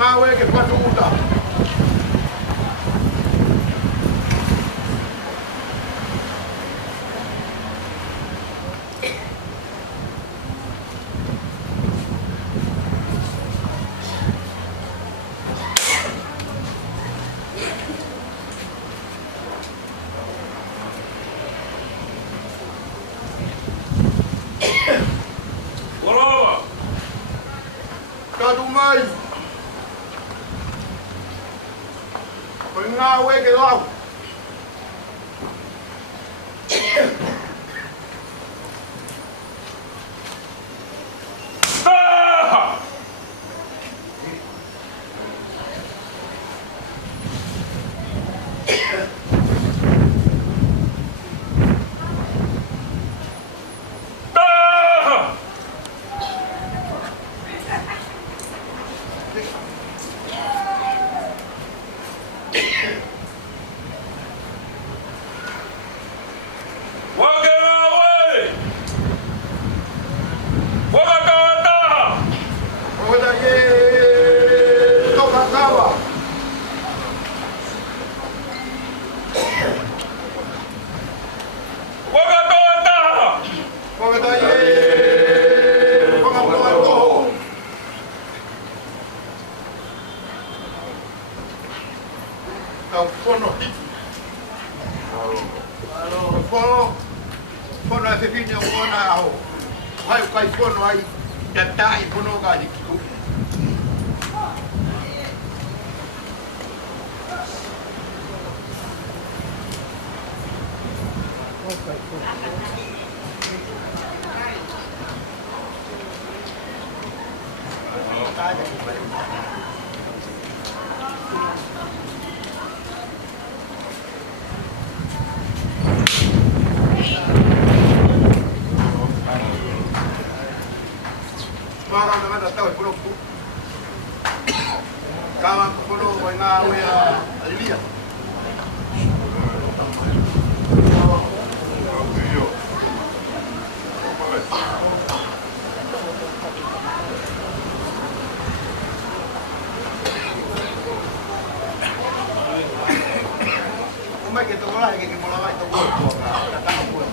Ngawe ke patuta. Kadumai. Ngawe ke lau. Fono e fefine o ona ao. Hai o kai fono ai. Ya tai fono ga di kiku. Barang dengan datang pulau tu, kawan pulau ngawe Alia. Umay kita mulai kita mulai itu buat datang buat.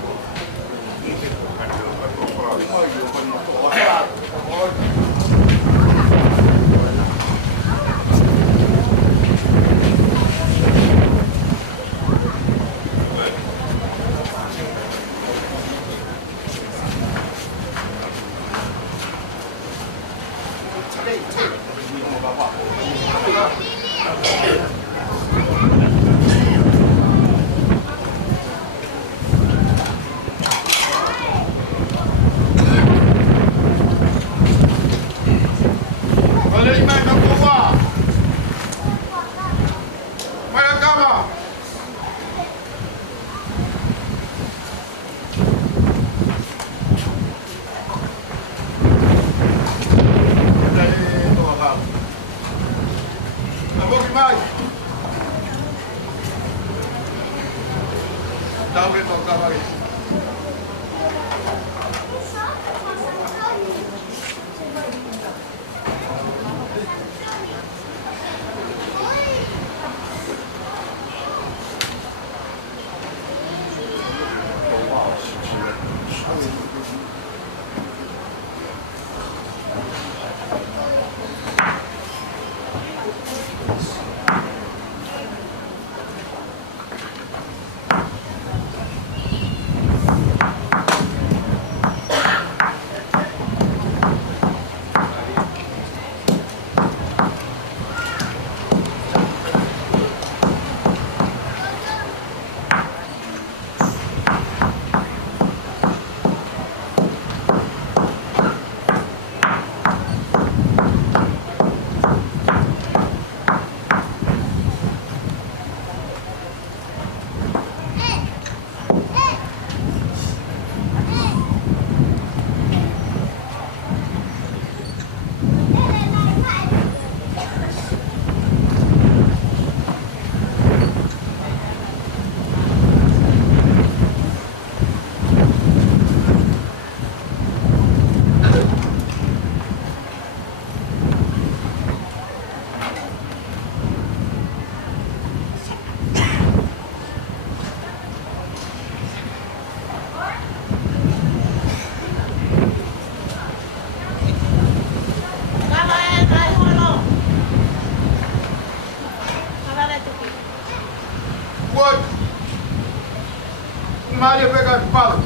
Maria pegar pau.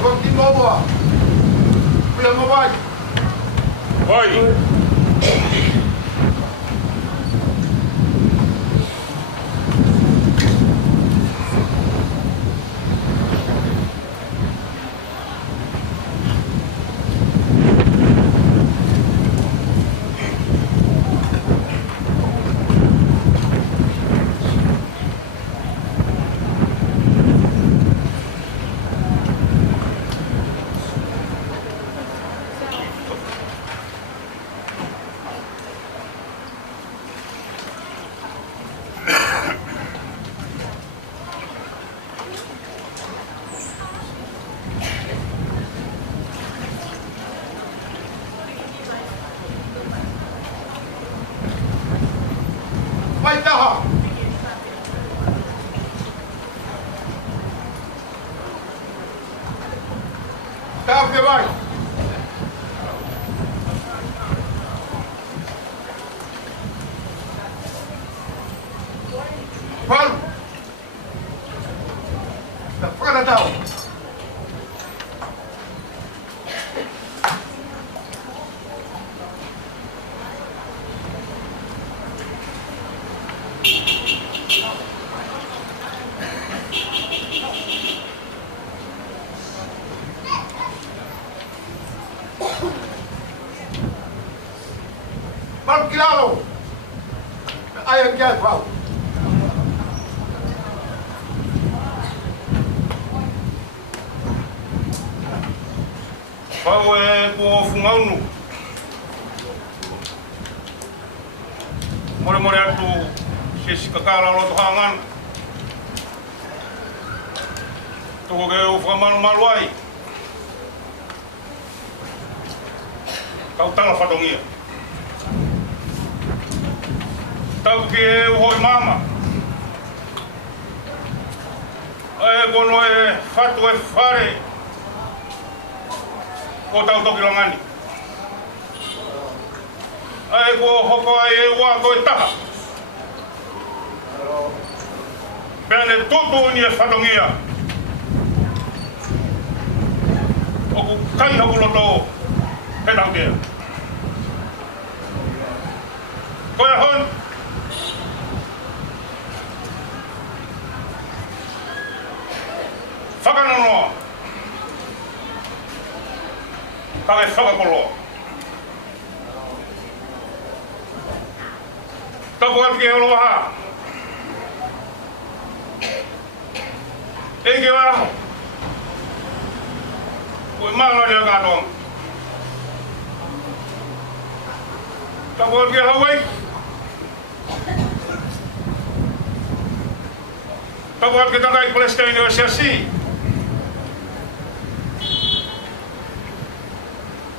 Vamos de novo, ó. Fui no vai. Vai. Vai dar. Tá, que vai. Vai. Tá fora da aula. Vamos tirá-lo. Aí é que é, Paulo. Pau e ko fungaunu. More atu se sikakara lo tohangan. Toko ke u whamalu maluai. Kau tala whatongia. Tau ki e uhoi mama. E kono e whatu e whare. Ko tau toki langani. Ai ko hoko ai e ua ko e taha. Pene tutu ni e whatongia. Oku kai haku loto he tau kia. Ko e hon. Whakanonoa. Ka e whakakoloa. Tapu atu ke holo waha. E ke waho. Koe mahala rea katoa. Tapu atu ke hauei. Tapu atu ke takai Palestine o Siasi.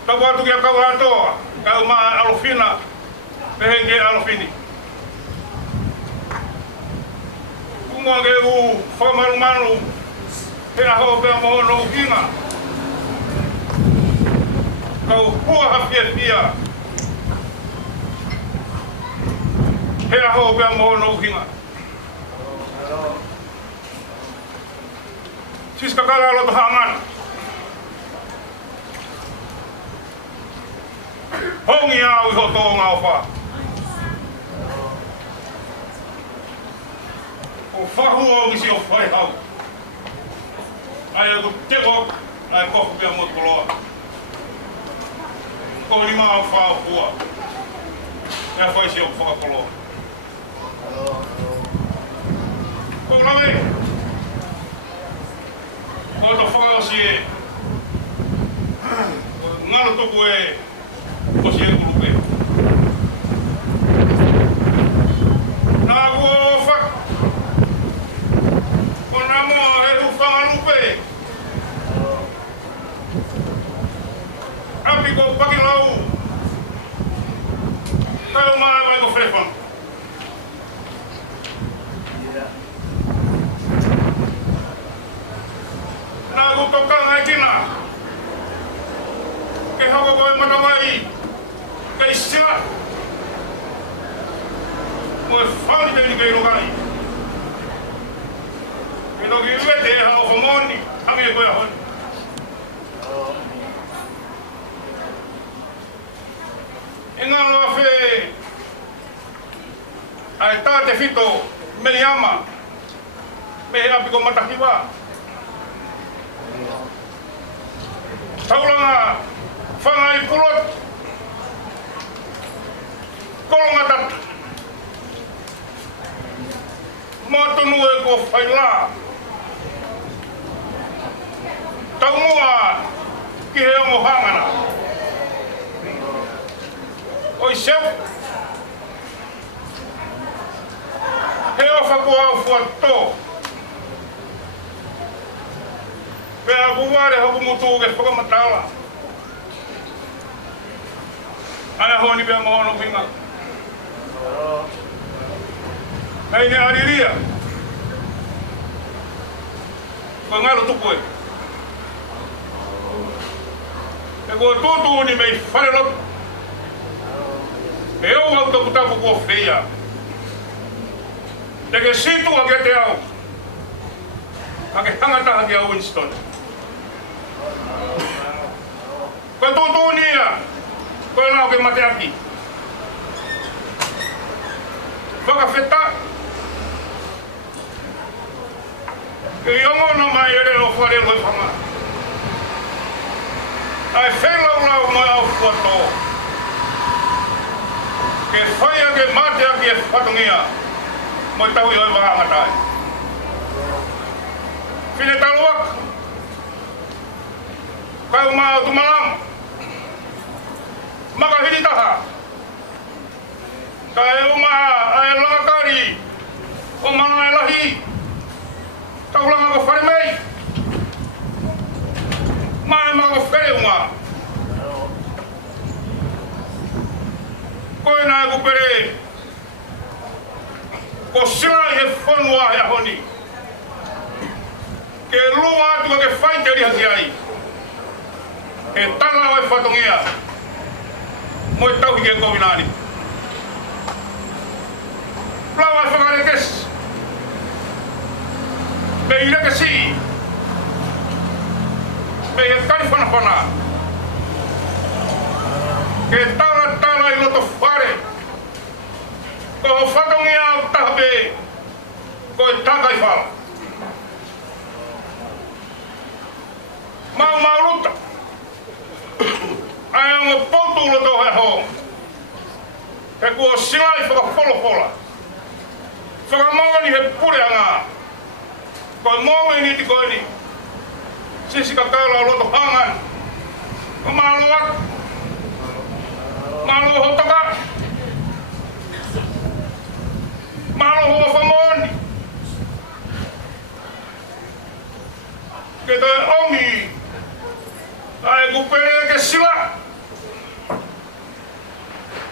Tapu atu ke kau hatoa. Kau maa alofina. Pehenge alofini. Kumua ke u whamaru he aho pia moho no ukinga. Kau hua hapia pia. He aho pia moho no ukinga. Sis kakala lo tahangan. Hongi au i hoto ngā wha. O whahua o ngisi o whai hau. Ai aku teko, ai kofu pia mo koloa. Ko ni maa wha o hua. Ea whai si o whakakoloa. Ko lawe. Ko ta whakao si e. Ngano toku e. Ko si e kurupe. Nā kua o whak. Ko nā mua e uwhanga lupe. Api ko pakilau. Kau maa vai ko whewhanga. Nā ku toka ngai kina. Ke hako koe matawai. Kei sila. Moe whauni teni kei rokai. Ke Ito kiwete ha o famoni, hangi ko yahon. Inga lo fe ai tate fito meliama me api ko matakiwa. Taulanga fangai pulot kolonga tat matunue ko faila taumua ki he mo hangana oi seu he ofa ko fuato pe abuare ho mutu ke ko matala ana honi be mo no winga ai ne ariria ko ngalo tukue e ko tutu ni me fare lo e o auto puta ko feia de que situ a que te au a que tangata ha dia Winston ko tutu ni ya ko na ke mate aqui baka feta que yo no mai ele o fare lo fama ai fela una o foto que foi a que mate aqui fatungia mo tau yo ba ngata fine talwak kau ma tu malam maka hidi taha kaya uma ay lakari o manay lahi taulang ako farimay may mga kaya uma koy na ako pere ko sila ye fonwa ya honi ke luwa tu ke fight dari hakiai e tala wa fatungia mo tau hige ko binani Lawa fakarekes beira que si beira cari fana que tala e loto fare ko fatongia tabe ko takai fala mau luta ai un ponto loto ho que ko silai fola whakamangani he pure anga. Ko mongi ni tiko ni. Sisi kakala loto hangan. Ko maluak. Malu hotoka. Malu ho famoni. Kita omi. Ai kupere ke sila.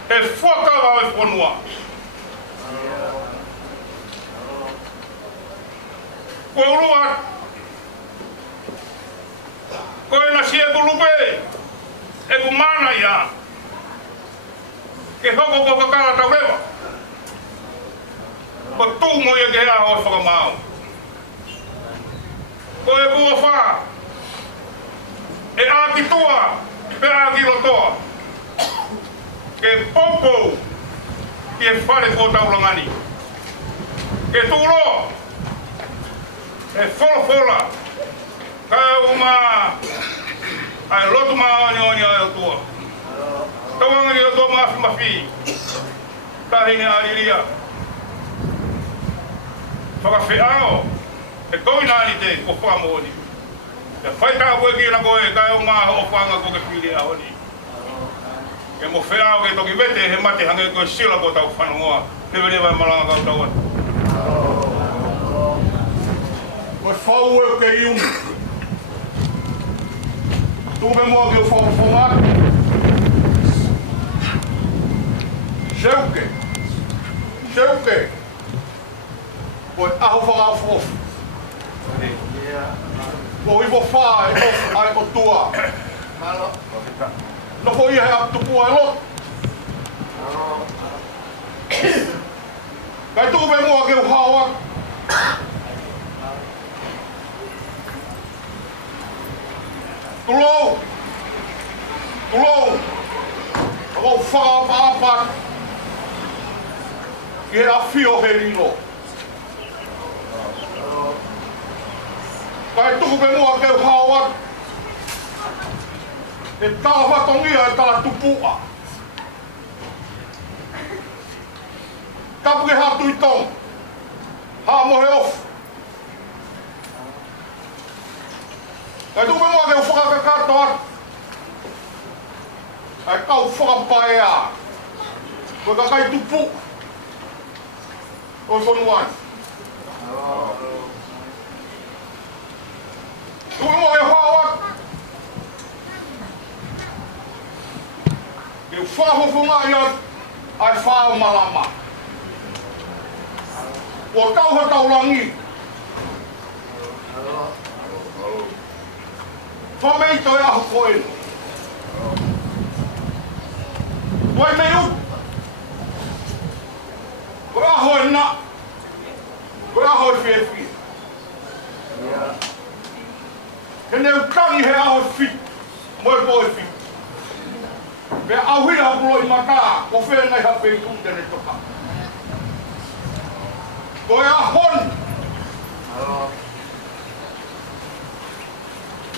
E foka wa e ponua. Ko luat ko na sia ko lupe e ko mana ya ke hoko ko kala tawlewa ko tu mo ye ke a ho fa mau ko e ko fa e a ki toa pe a ki lotoa ke popo ke fare ko taulangani ke tulo e fola kaya uma ai lotu ma ni ai tua tawang ni to mafi tahini aliria faka feao e koina ni te ko famoni e faita ko ki na ko e kaya uma o fanga ko ke pili a oni e mo feao ke to ki vete he mate hange ko sila ko tau fanua te vene vai malanga ka tau Mas fala o que é tu me move eu falo fumar. Sei o quê? Pois a roupa lá fofo. Vou ir falar, ai o tua. Não vou ir a tu pua lo. Vai tu me move eu falo. Tulou! Tulou! Ako whakapaapat ke a whio he riro. Kai tuku pe mua keu hawat e tāwatongia e tā tupua. Kapu ke hatu i tong. Ha mohe off. Kai tuku pe mua keu whakakakatoat. Kai kau whakapae a. Koe ka kai tupu. Oi konuan. Tuku mua keu hawat. Keu whahofunga iat ai whao malama. O tauha taulangi. Whameito e aho koe. Koe me u. Koe aho e na. Koe aho e whiewhi. He neu tangi he aho e whi. Moe koe whi. Me auhira hapulo i mata. Ko whenai hape i tūtene toka. Koe ahon.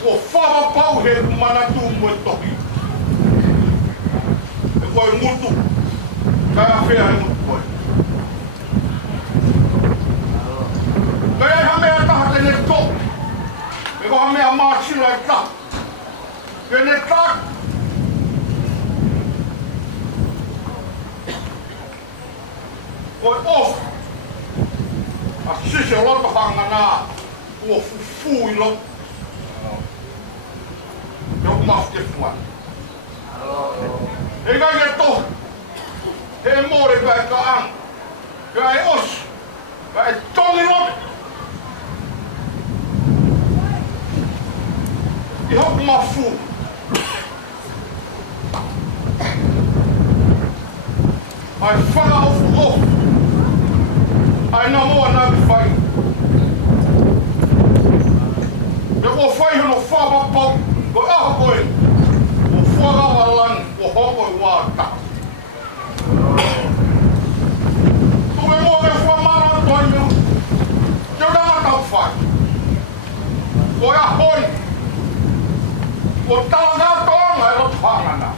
Ko whawapau he manatu moe tohi. E koe mutu. Kai a whea he mutu koe. Kai ai hamea taha tene to. E ko hamea māsila e ta. Tene ta. Koe off. A sise o loto hangana. Ua fufu i loto. Yo mafte fuan. E kai ke to. He more kai ka ang. Kai os. Kai tongi lot. I hok mafu. Ai whaka ofu off. Ai na moa na whai. E ko whai hono whapapau. Ko aho koe, o whakawalan, o hoko i wāta. Tuwe mua ke whamara toi meu, te o ranga tau whai. Ko e ahoi, ko tāngā toanga e roto hangana.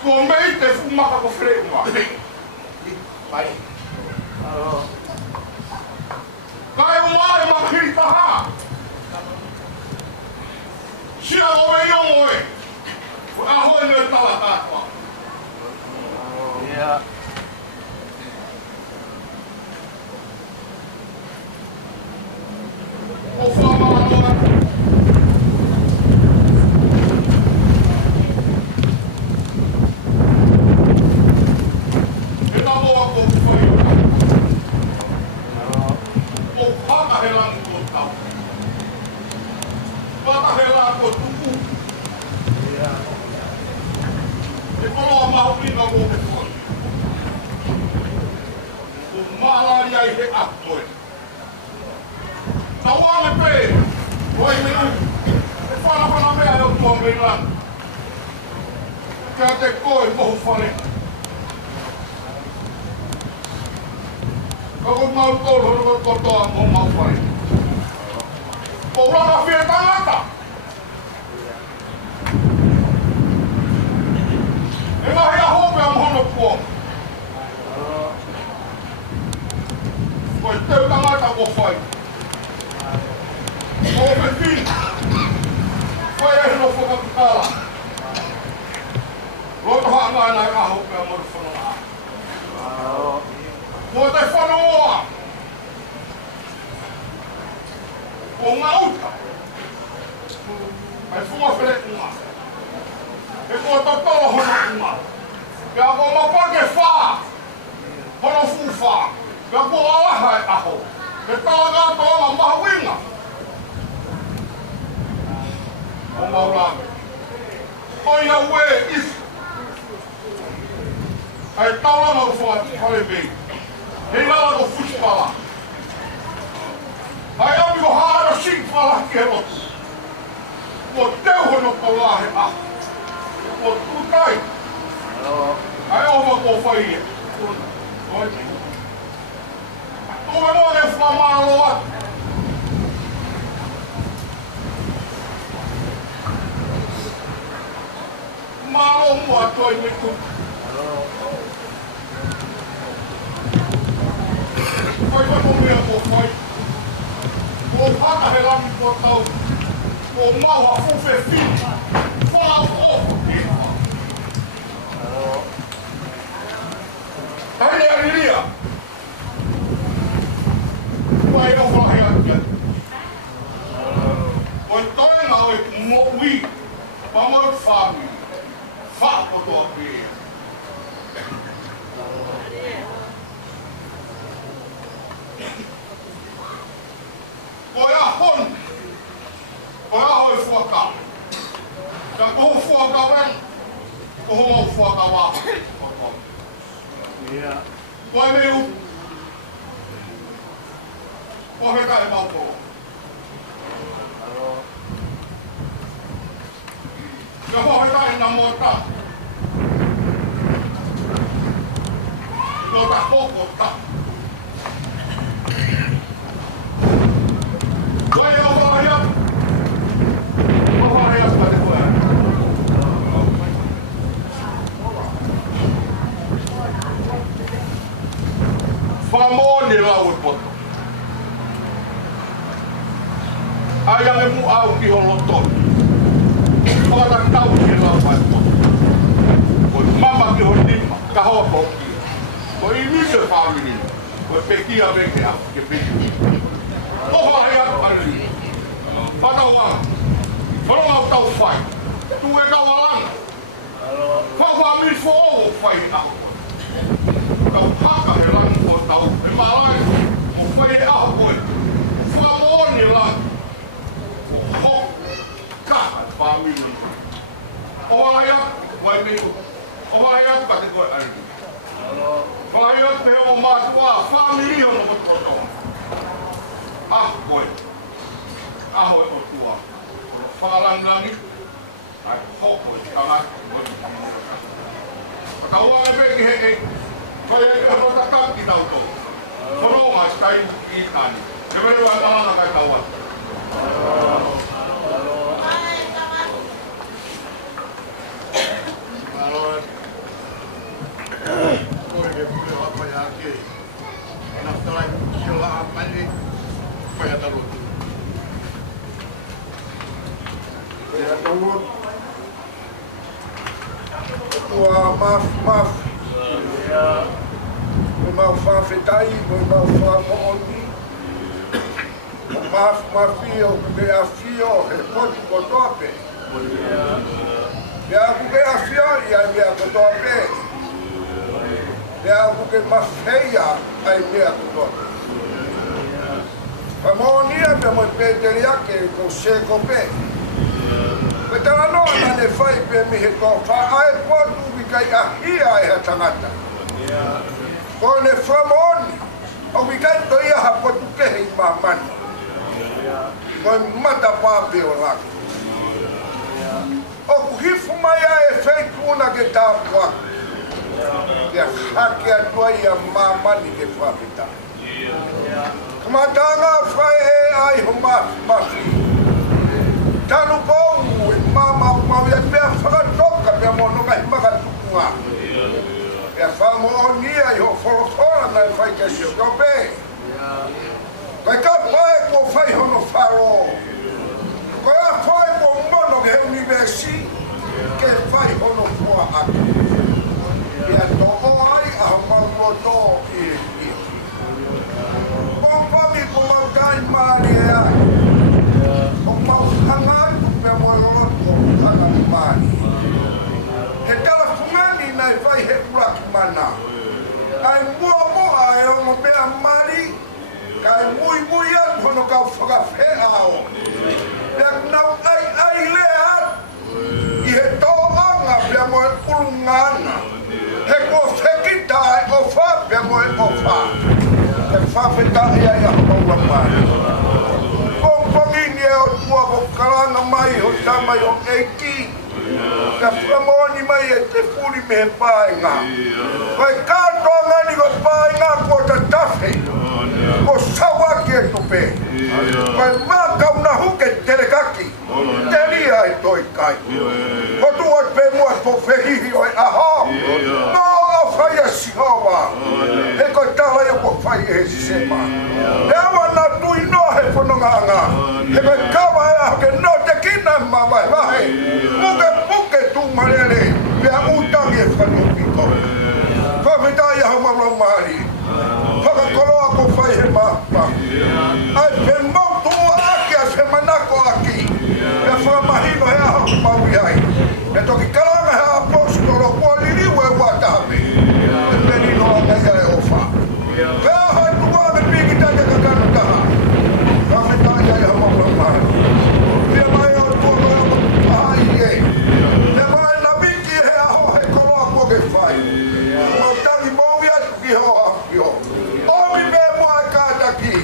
Ko mei te whumaka ko whenua. Pai. Kai umare makirita haa. Sia o e iong oe. Ko ahoi me tala kātua. Ia. O whamara toa. E na moa ko whai. O haka he langu ko tau. Pata he la ko tupu. E kono a mahu ina ko he koe. O maalari ai he akoe. Na wale pe, oi me u. E whana mea e o tua mei lan. Kia te koe mohu whare. Kako mau tolo no kotoa mo mau whare. O ranga whia tangata. E ngahi a hope a mohono kua. Koe teu tangata ko whai. O me whin. Whai e no whakakutala. Roto hanga nai a hope a moru whanonga. Ko te whanoa. O ngā uta. Ai whunga where unga. E kua tatara hono unga. Kia kua mapake whā. Hono fu whā. Kia kua alaha e aho. Ke tawa gāto anga maha winga. O maurame. Oina ue isi. Ai tauranga o whare mei. Hei nala ko fuspala. Ai api ko hara sing wala ke rotu. Kua teu hono ko lahe a. Kua tutai. Ai o ma ko whai e. Oi. Tō me noa ne whamalo atu. Malo mua toi me tu. Koi wano mea ko whai. Ko pata he lami ko tau. Ko maua fuwhe whini. Whao ofu ki wha. Haine ariria. Koi au whahe atu. Koi toi ngā e mo ui. Pamau whāmi. Whāko toa pēr. Koe a hon. Koe a hoi whaka. Ka koho whaka wen. Koho mau whaka waho. Koe me u. Koe me kai mau koho. Ka hohe kai na mo ta. Ko ta hoko ta. Koe o wahia. O wahia ka te koe. Whamoni lau e poto. Aiang e mu au ki holo tonu. Kota tau ki lau e poto. Koe mama ki ho nima, ka hoa poki. Koe i nuse whamini. Koe pekia veke au ke piki. O wahia kari. Whatau wanga. Whanau au tau whai. Tu e kau alanga. Whawha mi fo o whai au. Kau haka he lang o tau. E malai. O whai e aho koe. Whamoni lang. O hok. Kaha whamini. O wahia. Wai me u. O wahia ka te koe ari. Wahia te o mātua. Whamini o no kototonga. Ah, koe. Aho e o tua. O whakalangangi. Ai hoko e tangata. Kaua e peki he e. Koe e rota kanki tau tau. Koronga skai i tani. Ke mene wai kalana kai kaua. Koe e pule hapa ya ke. Naftalai kila apani. Koe e tarutu. Ya Tuhan, tua maaf, mau whawhetai, mau whamooni, maafio, kuke afio, he poti kotope. Mea kuke afio, ia mea kotope. Mea kuke mafeia, ai mea kotope. Whamoonia me moi peteriake, ko seko pe. Koe tala noa nane whai pe mi he tō whaai potu mi kai ahia e ha tangata. Koe ne whamoni, o mi kai to ia ha potu kehe i mamani. Koe mata pāpe o laki. O kuhifu mai a e whai kuna ke tā puaku. Kia hake atua ia mamani ke whapita. Kamatanga whai e ai ho mafi. Tanu pou e mama mau ia pea whakatoka pea mono kai makatukunga. Pea whamonia i ho wholofora nai whai ke siope. Kai ka pae ko whai hono wharo. Kai a pae ko mono ke universi ke whai hono fua aku. Pea toko ai a mamoto i e. Pompami ko mau kai maari e ai. O mau hangatu me moeloto hanga mani. He tala fungani nai vai he uraki mana. Ai mua moa e ongo mea mani. Kai mui atu hono kau whakawhe ao. Pea nau ai lea i he tōanga pea moe urungana. He ko whekita e o wha pea moe o wha. He whawheta e ai a haura mani. O tua boka kalanga mai o tama o eiki. Ka whamoni mai e te puri me he pāinga. Kai kātoa ngani ko pāinga ko ta tawhi. Ko sawa ke tope. Kai mākau na huke tere kaki. Te ria e toi kai. Ko tuat pe mua po whehihi o e aha. No a whai a sihawa. He ko tala e ko whai e sema. He awa na tui no he whanonganga. He kai kawa e aho ke no te kina mawai wahe. Muke tu marere. Pea utangi e whanupiko. Whawhitai aho mamau maari. Whakakoroa ko whai he mapa. Ai pe mautu aki a se manako aki. E whamahino he aho maui ai. E toki karanga he apostolo kua liriwe watahapi. E penino a ngai e ofa. Pea hai tua me piki tai e kakana taha. Whawhitai ai aho mamau maari. Pea mai o tua koe ahai e. Pea mai na miki he aho he koroa kua ke whai. Mau tangi maui atu ki ho hapio. Omi me mua e kātaki.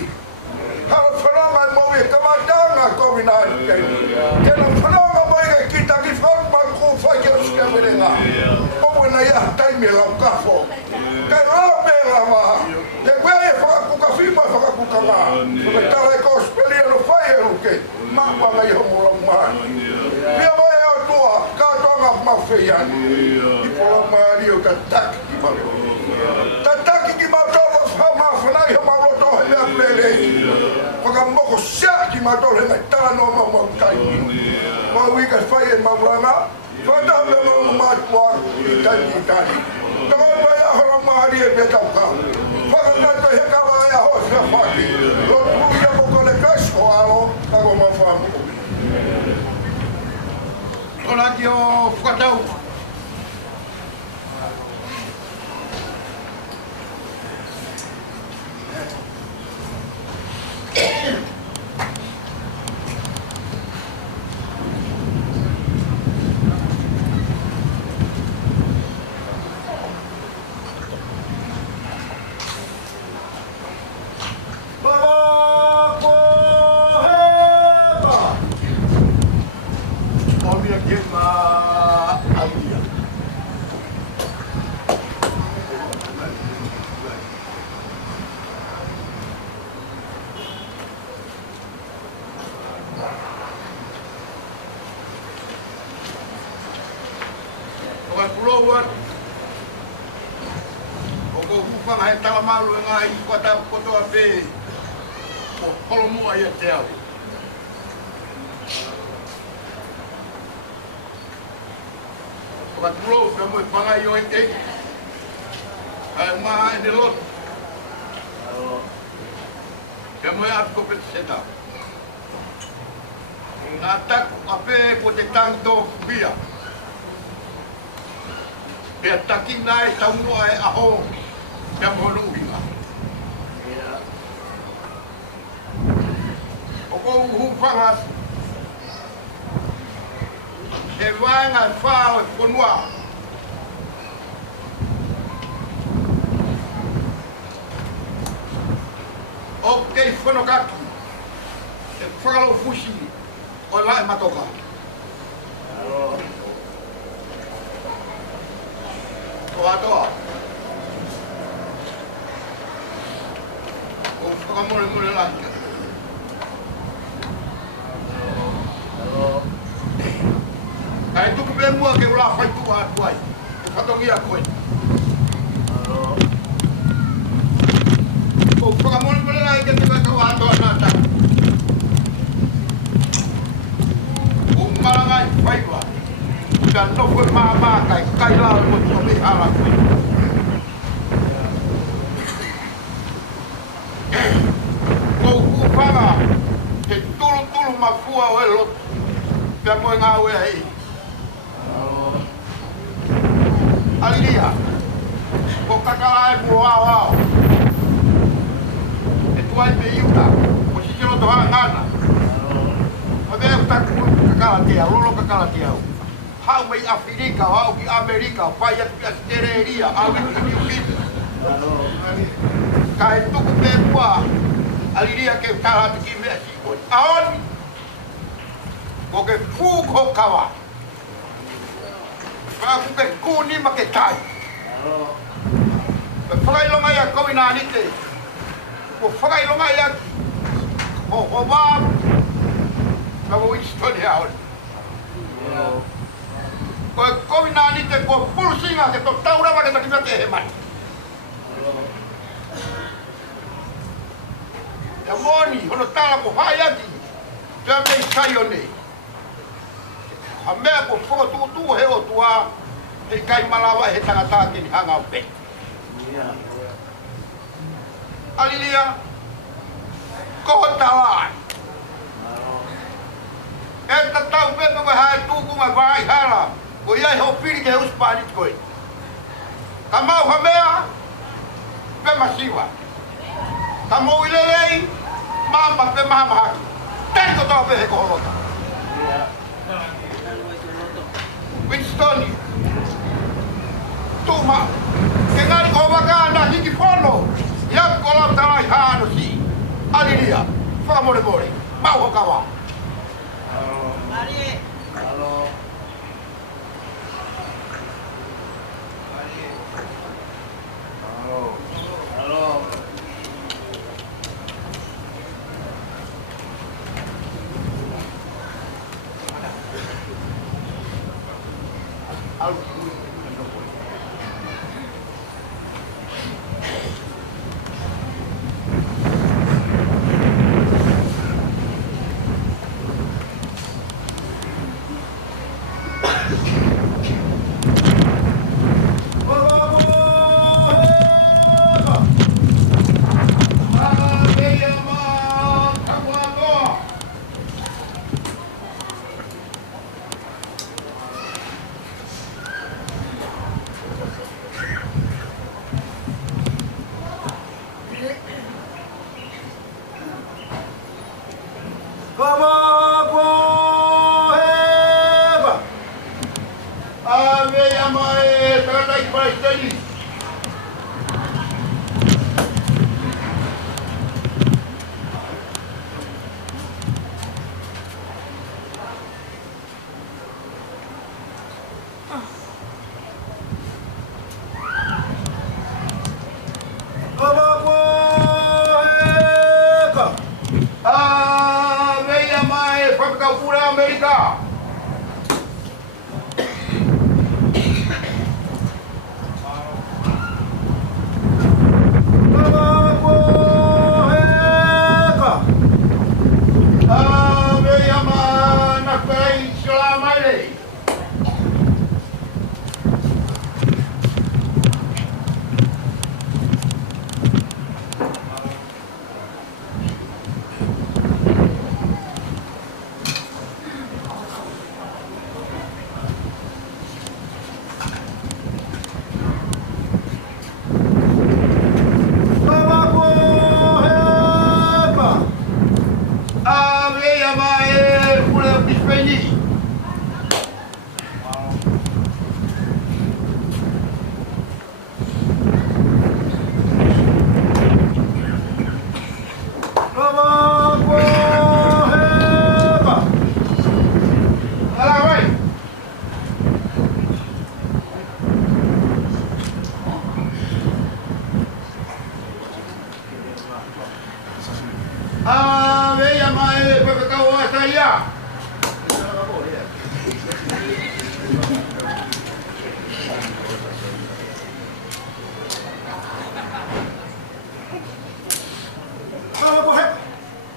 Hara whanonga e maui e kamatanga COVID-19. Kena whanonga mai e ki taki whakma ku whai ki o sikamerenga. Owe na ia taimi e lau kafo. Kai rao me lama. Te wei e whakakuka whima e whakakuka ngā. Tume tala e kospelia no whai e ruke. Makwa ngai homo lau maani. Pia mai e o tua, kātonga mawhei ani. Ipo lau maari o ka taki ki mau. Ta taki ki mau tolo whanai ho mau roto he mea plelei. Whakamoko sia ki mau tolo he mea tala no mau taimi. Mau ika whai e mau ranga. Whatau me mau mātua i taimi i tari. Tamau mai aho lau maari e betau ka. Whakanato he kawa e aho e whaki. Lotu ia koko le kasko alo, kako mau whamu. Ora ki o whakatau. Pulau Oko hupanga he talamalu e ngā i kota kotoa pē o holomua i a te au. Oka pulau pe mo i panga i o e kei. Ai ngā e ne lotu. Pe mo e atu ko pete seta. Ngā taku a pē ko te tangi tō kupia. Pea takina e taunua e aho pea mohono uhinga. O kou hupanga e waenga e whao e whanua. O kei whanokaki e whakalo fushi o lae matoka. O atoa. O whakamore laika. Kai tuku pe mua ke ura whai tuku atu ai. E whatongi a koe. O whakamore laika te kai kau atoa nā taka. O marangai whaiwa. Ka nofo e maa kai la o mo me ala koe. Ko kupanga te tulu mafua o e lotu. Pea moe ngā ue hei. Aliria. Ko kakala e puro ao. E tuai me iuta. Ko sisero toha ngana. O mea utaku kakala tia, lolo kakala tia. Hau mai Afrika, hau ki Amerika, whai atu ki Australia, au i New Zealand. Ka e tuku pe mua, aliria ke taratu ki mea si koi. Aoni! ko ke fu ko kawa pa ku ke ku ni ma ke tai pe fai lo mai ko ina ni te ko fai lo mai ko ba ka mo historia ol ko ina ni te ko pulsinga ke to taura ba ke ta te he mai ya moni hono tala ko hai aki te me sai one a mea ko fo tu he o tua e kai malawa he tangata ki ni hanga pe alilia ko tawa e ta tau pe ko hai tu ku ma vai hala ko ia ho piri ke us pani ko ka mau ha mea pe masiva ka mo ilelei mamba pe mama ha tanto to pe ko holota Winston Tuma que ngari ko wakanda hiki fono ya ko la tai hano si alilia fa more mau ho kawa Mari halo America.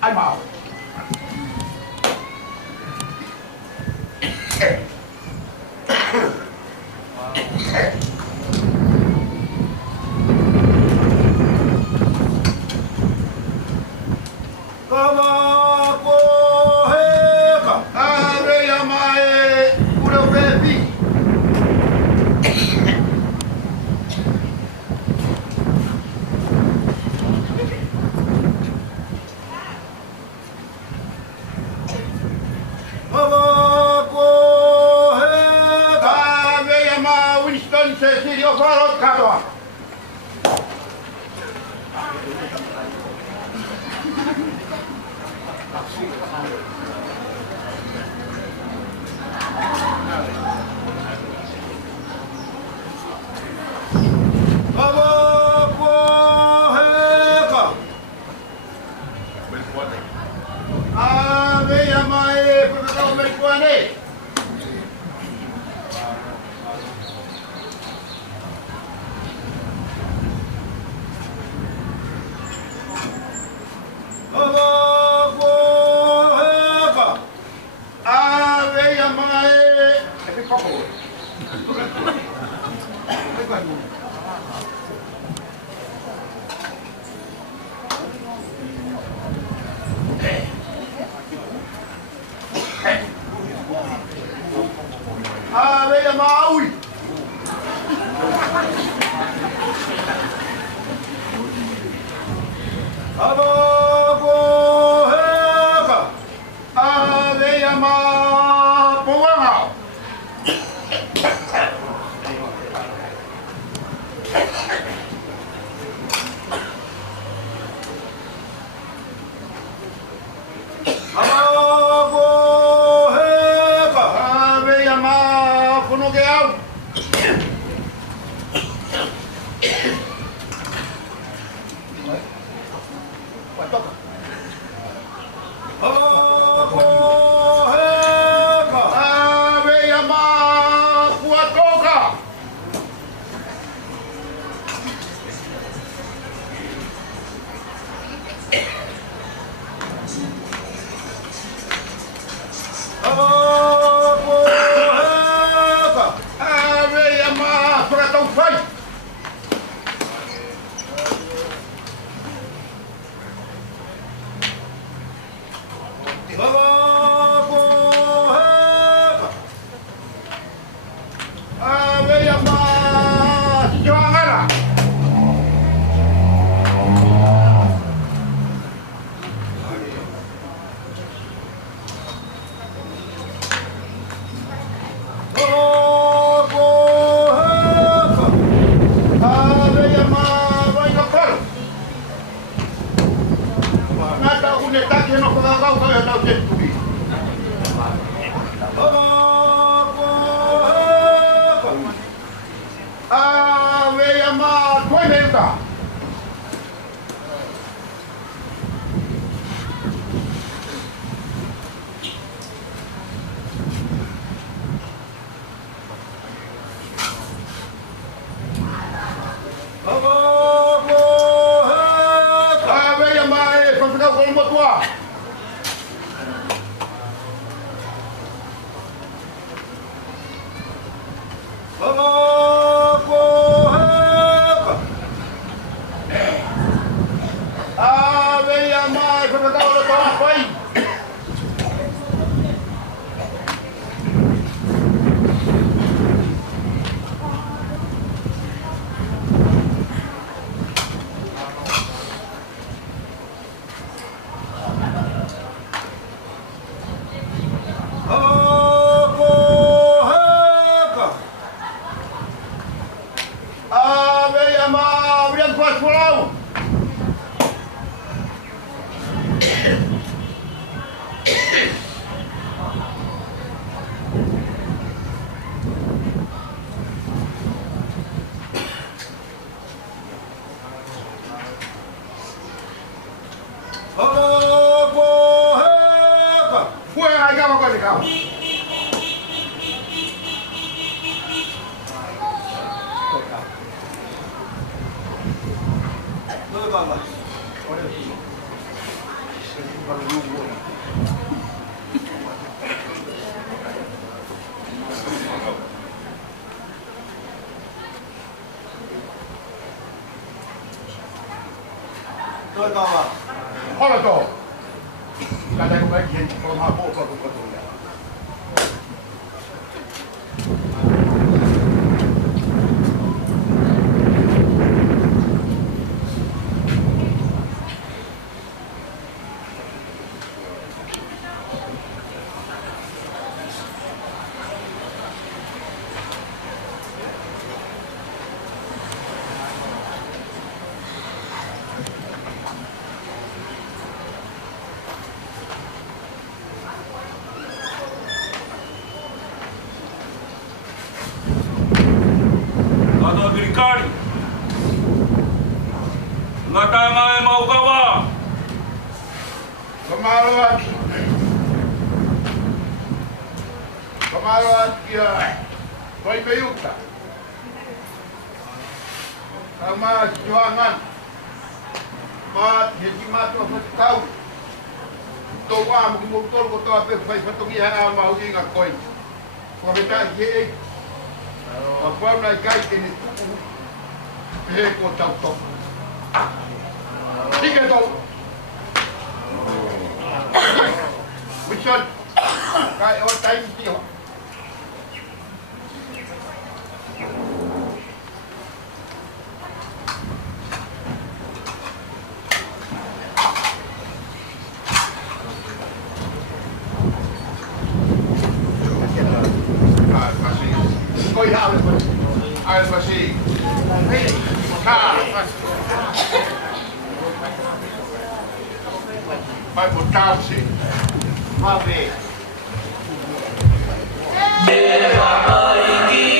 Ai bảo Cecilio Farot katoa. Ave ya maui. Abo boheka. Ave ya ma poanga. Papau nai kai te ni tuku. He ko tau to. Tika to. Michel. Kai o time tio. Koi hale pa. Ai pa si. Ka. Vai botar si. Vai ver. Eva, Pai,